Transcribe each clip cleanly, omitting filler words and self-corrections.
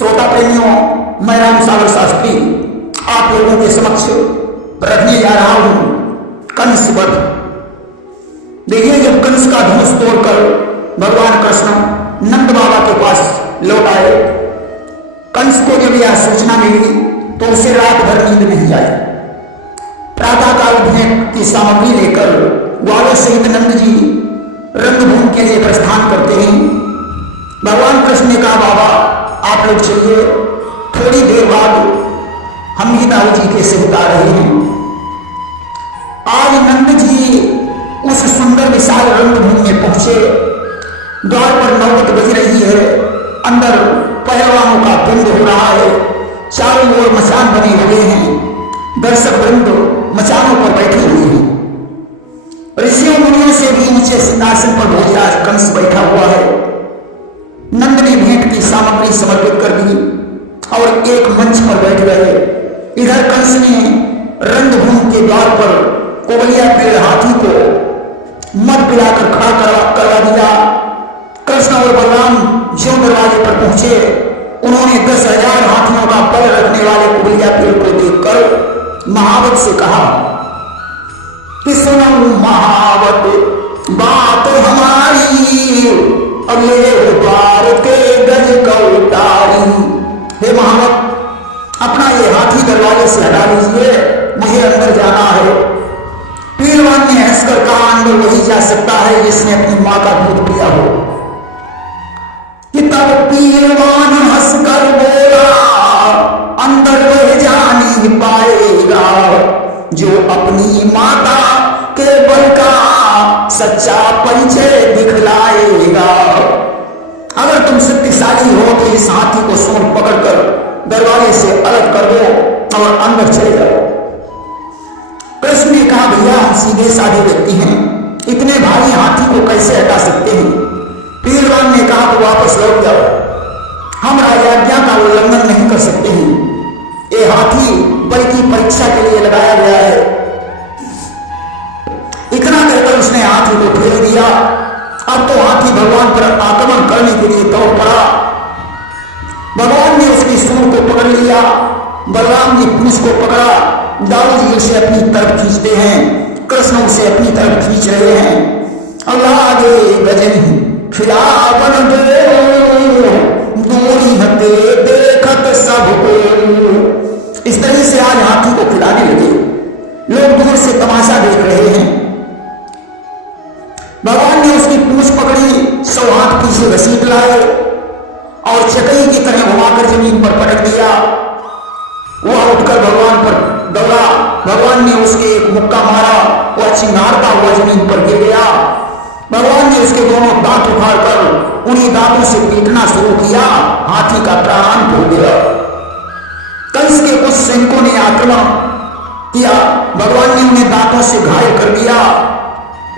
श्रोता प्रेमियों, मैं राम सागर शास्त्री आप लोगों के समक्ष रखने जा रहा हूं कंस वध। देखिए, जब कंस का धनुष तोड़कर भगवान कृष्ण नंद बाबा के पास लौट आए, कंस को जब यह सूचना मिली तो उसे रात भर नींद नहीं आई। प्रातःकाल भेंट की सामग्री लेकर ग्वालों सहित नंद जी रंगभूमि के लिए प्रस्थान करते हैं। भगवान कृष्ण ने कहा, बाबा आप लोग चलिए, थोड़ी देर बाद हम ही दाऊ जी के सिर उतार रहे हैं। आज नंद जी उस सुंदर विशाल रंगभूमि में पहुंचे। द्वार पर नौबत बज रही है, अंदर पहलवानों का पिंड हो रहा है, चारों ओर मचान बने हुए हैं, दर्शक वृंद मचानों पर बैठे हुए हैं। ऋषियों मुनियों से भी नीचे सिंहासन पर भोजराज कंस बैठा हुआ है। नंद ने भेंट की सामग्री समर्पित कर दी और एक मंच पर बैठ गए। इधर कंस ने रंगभूमि के द्वार पर कोबलिया पेड़ हाथी को मद पिलाकर खड़ा करवा दिया। कृष्ण और बलराम ज्यों दरवाजे पर पहुंचे, उन्होंने 10,000 हाथियों का बल रखने वाले कोबलिया पेड़ को देखकर महावत से कहा कि सुनो महावत, बात हमारी अगले द्वार के गज को उतारी। हे महावत, अपना ये हाथी दरवाजे से हटा लीजिए, मुझे अंदर जाना है। पीलवान ने हंसकर कहा, अंदर वही जा सकता है जिसने अपनी मां का दूध पिया हो। कि तब पीलवान हंसकर बोला, अंदर वह जा नहीं पाएगा जो अपनी माता के बल का सच्चा परिचय दिखलाएगा। अगर तुम शक्तिशाली हो तो इस हाथी को सूंड पकड़कर दरवाजे से अलग कर दो और अंदर चले जाओ। कृष्ण ने कहा, भैया हम सीधे साधे व्यक्ति हैं, इतने भारी हाथी को कैसे हटा सकते हैं। पीलवान ने कहा, तो वापस लौट जाओ, हम राजाज्ञा का उल्लंघन नहीं कर सकते हैं। ये हाथी बल की परीक्षा के लिए लगाया गया है। इतना कहकर उसने हाथी को फेर दिया। अब तो हाथी भगवान पर आक्रमण करने के लिए दौड़ पड़ा। भगवान ने उसकी सूंड को पकड़ लिया, बलराम जी पुरुष को पकड़ा, दाऊ जी उसे अपनी तरफ खींचते हैं, कृष्ण उसे अपनी तरफ खींच रहे हैं। अल्लाह आगे गजनी खिलावन दो, दूरी हते देखत सबको। इस तरह से आज हाथी को खिलाने लगे, लोग दूर से तमाशा देख रहे हैं। भगवान ने उसकी पूंछ पकड़ी, 100 हाथ पीछे घसीट लाए और चकई की तरह घुमाकर जमीन पर पटक दिया। वह उठकर भगवान पर दौड़ा, भगवान ने उसके एक मुक्का मारा, वह चिंगारता हुआ जमीन पर गिर गया। भगवान ने उसके दोनों दांत उखाड़कर उन्हीं दांतों से पीटना शुरू किया, हाथी का प्राण खो गया। कंस के कुछ सैनिकों ने आक्रमण किया, भगवान ने उन्हें दांतों से घायल कर दिया।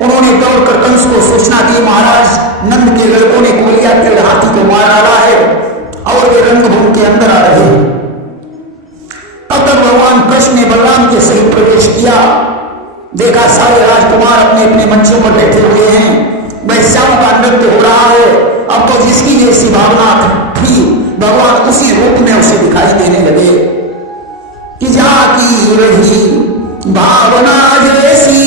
उन्होंने दौड़कर कंस को सूचना दी, महाराज नंद के लड़कों ने कोबलिया पेड़ हाथी को मार डाला है और वे रंगभूमि के अंदर आ रहे हैं। तब तक भगवान कृष्ण ने बलराम के सहित प्रवेश किया। देखा सारे राजकुमार अपने अपने मंचों पर बैठे हुए हैं, वैश्याओं का नृत्य हो रहा है। अब तो जिसकी जैसी भावना थी, भगवान उसी रूप में उसे दिखाई देने लगे कि जाकी रही भावना जैसी,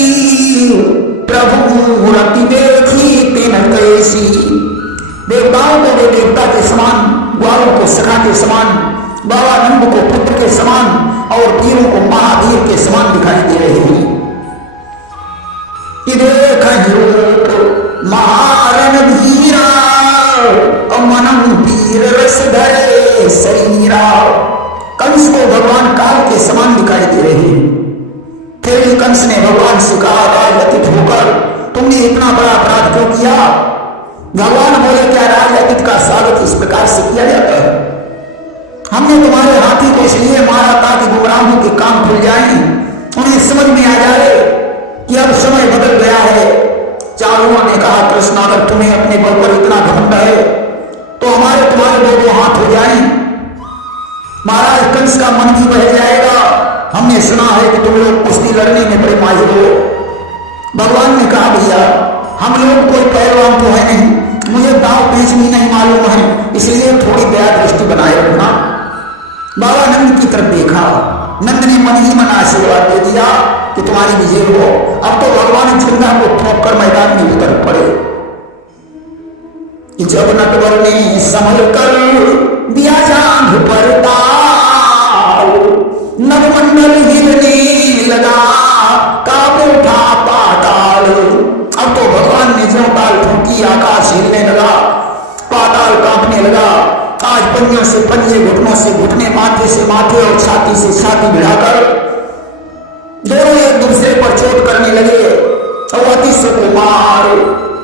प्रभु रति देखी तेन कैसी। देवताओं को वे देवता के समान, ग्वालों को सखा के समान, बाबा नंद को पुत्र के समान और वीरों को महावीर के समान दिखाई दे रहे हैं। महारण धीरा मनम वीर रस धरे शरीरा। कंस को भगवान काल के समान दिखाई दे रहे हैं। फिर भी कंस ने भगवान से कहा, राजलतित होकर तुमने इतना बड़ा अपराध क्यों किया। भगवान बोले, क्या राजलतित का स्वागत इस प्रकार से किया जाता है। हमने तुम्हारे हाथी को इसलिए मारा ताकि गुमराहों के काम खुल जाएं, उन्हें समझ में आ जाए कि अब समय बदल गया है। चारों ने कहा, कृष्ण अगर तुम्हें अपने बल पर इतना घमंड है तो हमारे तुम्हारे दो हाथ हो जाएं। महाराज कंस का मन भी बह जाएगा। हमने सुना है कि तुम लोग कुश्ती लड़ने में बड़े माहिर हो। भगवान ने कहा, भैया हम लोग कोई पहलवान तो है नहीं, मुझे दाव पेच भी नहीं मालूम है, इसलिए थोड़ी दया दृष्टि बनाए रखना। बाबा नंद की तरफ देखा, नंद ने मन ही मन आशीर्वाद दे दिया कि तुम्हारी विजय हो। अब तो भगवान चुंदा को ठोक कर मैदान में उतर पड़े। जब नटवर ने संभल कर दिया जांघ पर ताल, नवमंडल हिलने लगा, कांप उठा पाताल। अब तो भगवान ने जो ताल ठोकी, आकाश हिलने लगा, पाताल कांपने लगा। आज पंजों से पंजे, घुटनों से घुटने, माथे से माथे और छाती से छाती भिड़ाकर दोनों एक दूसरे पर चोट करने लगे। अति सुकुमार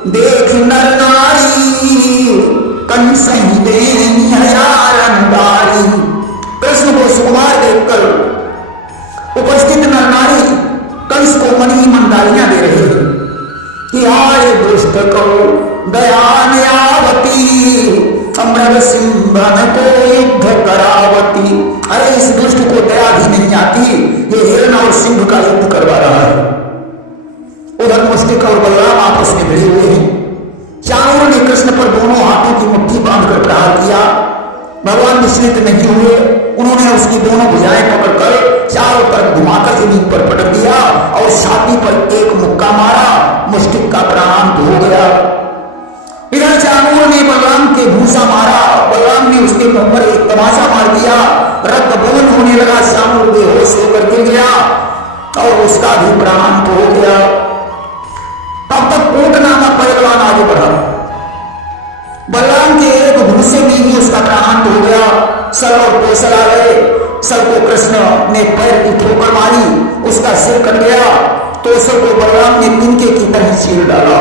देख नर नारी, कंस ही देनी हजारंदारी। कृष्ण को सुकुमार देखकर उपस्थित नर नारी कंस को मन ही मन गालियां दे रहे हैं कि आए दुष्ट को दया नयावती, अमृत सिंहन को युद्ध करावती। अरे इस दुष्ट को दया भी नहीं आती, ये हिरण और सिंह का युद्ध करवा रहा है। उधर मुष्टिक और बलराम आपस में भिड़े हुए हैं। चाणूर ने कृष्ण पर दोनों हाथों की मुट्ठी बांधकर प्रहार किया। भगवान विचलित नहीं हुए, उन्होंने उसकी दोनों भुजाएं पकड़कर चारों तरफ घुमाकर जमीन पर पटक दिया और छाती पर एक मुक्का मारा। मुष्टिक का प्राण हो गया। इधर चाणूर ने बलराम के भूसा मारा, बलराम ने उसके मुंह पर एक तमाचा मार दिया। रक्त बूंद होने लगा, चाणूर बेहोश होकर गिर गया और उसका भी प्राण हो गया। तब तक कोट नामक पहलवान आगे बढ़ा, बलराम के एक भूसे में ही उसका प्राण हो गया। सर और कौशल आ गए, सर को कृष्ण ने पैर की ठोकर मारी, उसका सिर कट गया। तो सर को बलराम ने तिनके की तरह चीर डाला।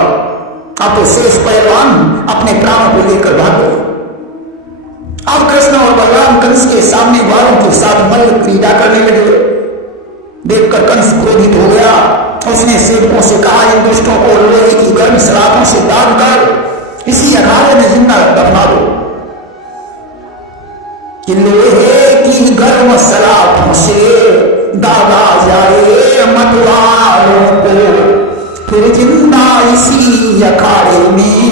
अब तो शेष पहलवान अपने प्राणों को लेकर भागे। अब कृष्ण और बलराम कंस के सामने वालों के साथ मल्ल क्रीड़ा करने लगे। देखकर कंस क्रोधित हो गया। उसने सेवकों से कहा, इन दुष्टों को लोहे की गर्म सलाखों से दाग कर इसी अखाड़े में जिंदा दफना दो। कि लोहे की गर्म सलाखों से दागा जाए मतवालों को, फिर जिंदा इसी अखाड़े में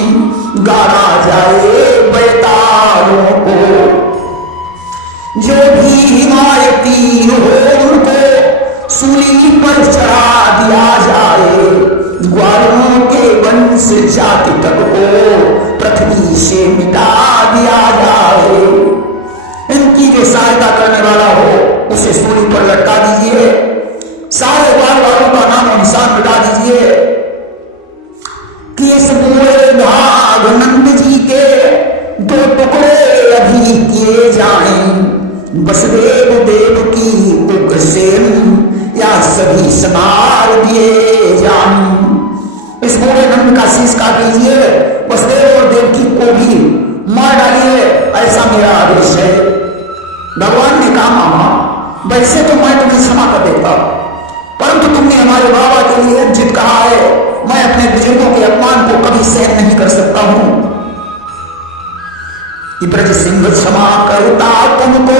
गाड़ा जाए बैतालों को। जो भी हिमायती हो उनको सूली पर चढ़ा दिया जाए, ग्वालों के वंश जाति तक को पृथ्वी से मिटा दिया जाए। इनकी जो सहायता करने वाला हो उसे सूली पर लटका दीजिए, सारे ग्वाल वालों का नाम और निशान मिटा दीजिए। कि इस पूरे भाग नंद जी के दो टुकड़े अभी किए जाएं, वसुदेव देव की उग्रसेन या सभी संभाल दिए जाएं। इस पूरे नंद का शीश काट लीजिए, वसुदेव और देवकी को भी मार डालिए, ऐसा मेरा आदेश है। भगवान ने कहा, मामा वैसे तो मैं तुम्हें क्षमा कर देता, परंतु तुमने हमारे बाबा के लिए जिद कहा है, मैं अपने बुजुर्गों के अपमान को कभी सहन नहीं कर सकता हूं। ब्रज सिंह क्षमा करता तुमको,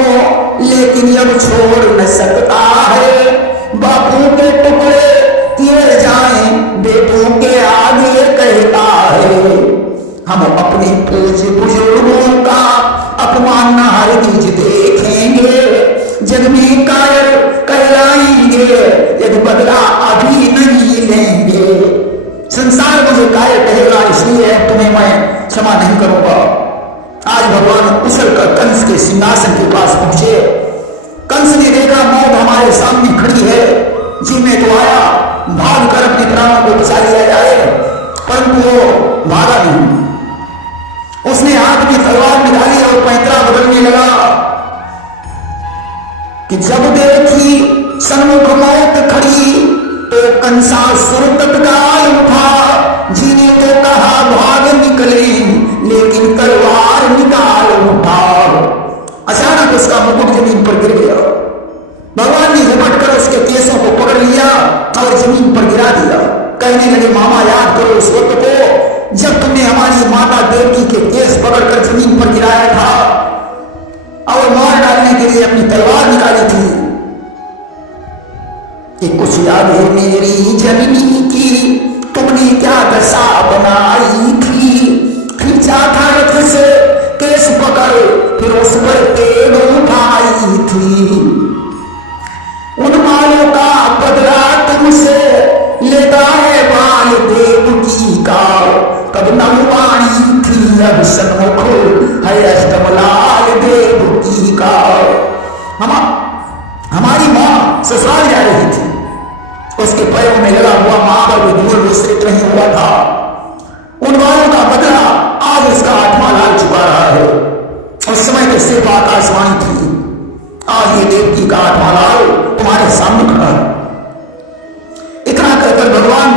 लेकिन अब छोड़ न सकता है। बापू के टुकड़े किए जाएं, बेटों के आगे कहता है। हम अपने पूज्य बुजुर्गों का अपमान हरगिज देखेंगे, जग में कायर कहलाएंगे, यदि बदला अभी नहीं लेंगे। संसार मुझे कायर कहेगा, इसलिए तुम्हें मैं क्षमा नहीं करूंगा। आज भगवान उछल कर कंस के सिंहासन के पास पहुंचे। कंस ने देखा मौत हमारे सामने खड़ी है, जी में तो आया भाग कर अपने प्राणों को बचा लिया जाए, परंतु वो भागा नहीं। उसने हाथ में तलवार निकाली और पैंतरा बदलने लगा कि जब देखी सन्मुख मौत खड़ी, तो कंसासुर तत्काल उठा। जी ने तो कहा भाग निकले, लेकिन तलवार निकाल उठा। अचानक उसका मुकुट जमीन पर गिर गया। भगवान ने झपट कर उसके केसों को पकड़ लिया और जमीन पर गिरा दिया। कहने लगे, मामा याद करो उस वक्त को जब तुमने हमारी माता देवकी के केस पकड़कर जमीन पर गिराया था और मार डालने के लिए अपनी तलवार निकाली थी। कि कुछ याद है मेरी जननी की, तुमने क्या दशा बनाई थी। फिर फिर उस पर तेल उठाई थी। उन बालों का बदला तुमसे लेता है बाल देवकी का। तब नववाणी थी अब सन्मुख है अष्टमलाल देवकी का। हमारी माँ ससुराल जा रही थी, उसके पैरों में लगा हुआ माँ भी धूल विस्तृत नहीं हुआ था। उन बालों का बदला आज उसका आत्मा लाल चुका रहा है। उस समय तो सिर्फ आकाशवाणी थी, आज ये देवकी का आत्मा लाल तुम्हारे सामने खड़ा है। इतना कहकर भगवान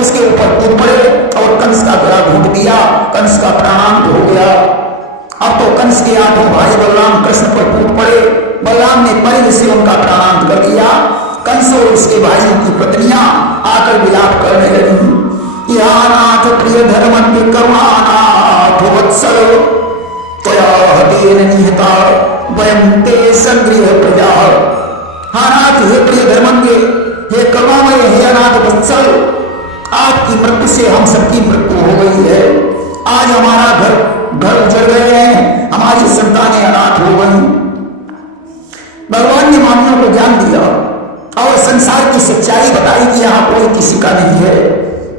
उसके ऊपर कूद पड़े और कंस का गला घोंट दिया। कंस का प्राणांत हो गया। अब तो कंस के आठों भाई बलराम कृष्ण पर कूद पड़े। बलराम ने पैर से उनका प्राणांत कर दिया। कंस और उसके भाइयों की पत्नियां आकर विलाप करने लगी। यहाँ नाथ प्रिय धर्मन्य करुणानाथ वत्सल त्वया हतेन निहता वयं ते संगृह प्रजा। हाँ नाथ, हे प्रिय धर्मन्य, हे करुणामय, हे अनाथ वत्सल, आपकी मृत्यु से हम सबकी मृत्यु हो गई है। आज हमारा घर उजड़ गए हैं, हमारी संतानें अनाथ हो गई। भगवान ने मानवों को ज्ञान दिया और संसार की सच्चाई बताई कि यहाँ कोई किसी का नहीं है।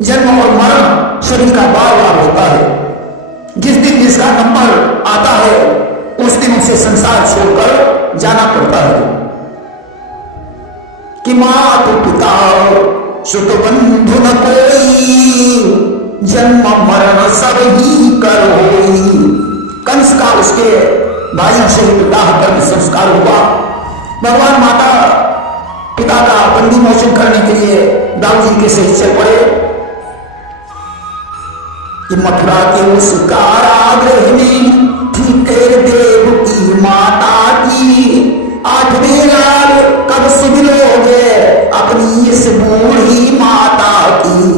जन्म और मरण शरीर का बार बार होता है। जिस दिन जिसका नंबर आता है उस दिन उसे संसार छोड़कर जाना पड़ता है। कि मात पिता सुत बंधु न कोई, जन्म मरण सब ही कर होई। कंस का उसके भाइयों से विवाह कर्म संस्कार हुआ। भगवान माता पिता का बंदी मोचन करने के लिए दाऊजी के सहित चल पड़े। कि मथुरा के उस कारागृह में थी तेरे देव की माता की। आठवें लाल कब सुध लोगे अपनी इस बूढ़ी माता की।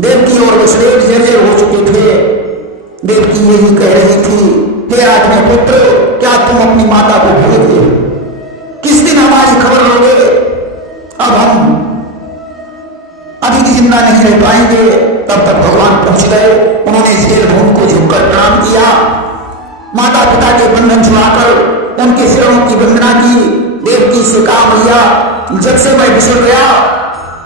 देवकी और वसुदेव जर्जर हो चुके थे। देवकी यही कह रही थी, हे आठवें पुत्र, क्या तुम अपनी माता को भूल गए? किस दिन हमारी खबर लोगे? अब हम अभी भी जिंदा नहीं रह पाएंगे। तब तक भगवान पहुंच गए। उन्होंने जेल भूमि को झुककर प्रणाम किया। माता पिता के बंधन छुड़ाकर उनके चरणों की वंदना की। देवकी से कहा, भैया, जब से मैं बिछड़ गया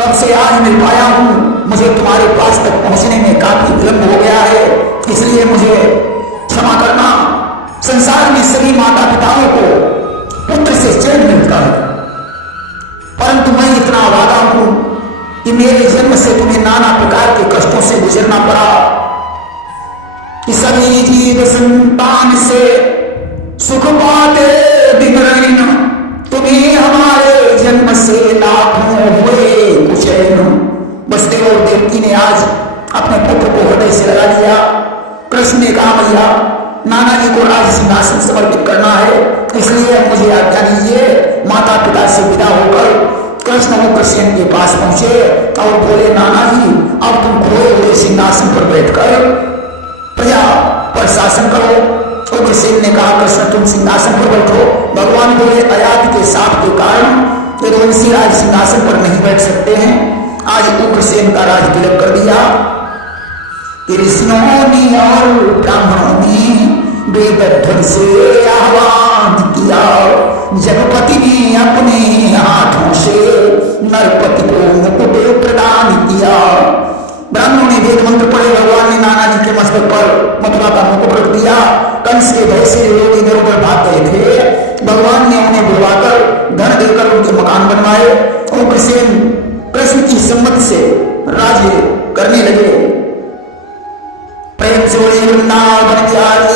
तब से आज मिल पाया हूं। मुझे तुम्हारे पास तक पहुंचने में काफी विलंब हो गया है, इसलिए मुझे क्षमा करना। संसार में सभी माता पिताओं को पुत्र से चैन मिलता है, परंतु मैं इतना वादा हूं कि मेरे जन्म से तुम्हें नाना प्रकार के कष्टों से गुजरना पड़ा। कि सभी जीव संतान से सुख पाते दिन रैन, तुम्हें हमारे जन्म से लाखों हुए कुचैन। वसुदेव और देवकी ने आज अपने पुत्र को हृदय से लगा लिया। कृष्ण ने कहा, भैया, नाना जी को राज सिंहासन समर्पित करना है, इसलिए मुझे आज्ञा दीजिए। माता पिता से विदा होकर कृष्ण उग्रसेन के पास पहुंचे और बोले, नाना जी, अब तुम खोए हुए सिंहासन पर बैठकर प्रजा पर शासन करो। उग्रसेन ने कहा, कृष्ण तुम सिंहासन पर बैठो। भगवान बोले, अयाति के शाप के कारण यदुवंशी राज सिंहासन पर नहीं बैठ सकते हैं। आज उग्रसेन का राज तिलक कर दिया। ऋषियों ने और ब्राह्मणों ने वेद ध्वनि से आह्वान किया। जगपति ने अपने हाथों से नरपति को मुकुट प्रदान किया। ब्राह्मणों ने वेद मंत्र पढ़े। भगवान ने नाना जी के मस्तक पर मथुरा का मुकुट रख दिया। कंस के भय से लोग इधर उधर भाग गए थे। भगवान ने उन्हें बुलवाकर धन देकर उनके मकान बनवाए। उग्रसेन कृष्ण की सम्मति से राज्य करने लगे। प्रेम से बोले वृंदावन बिहारी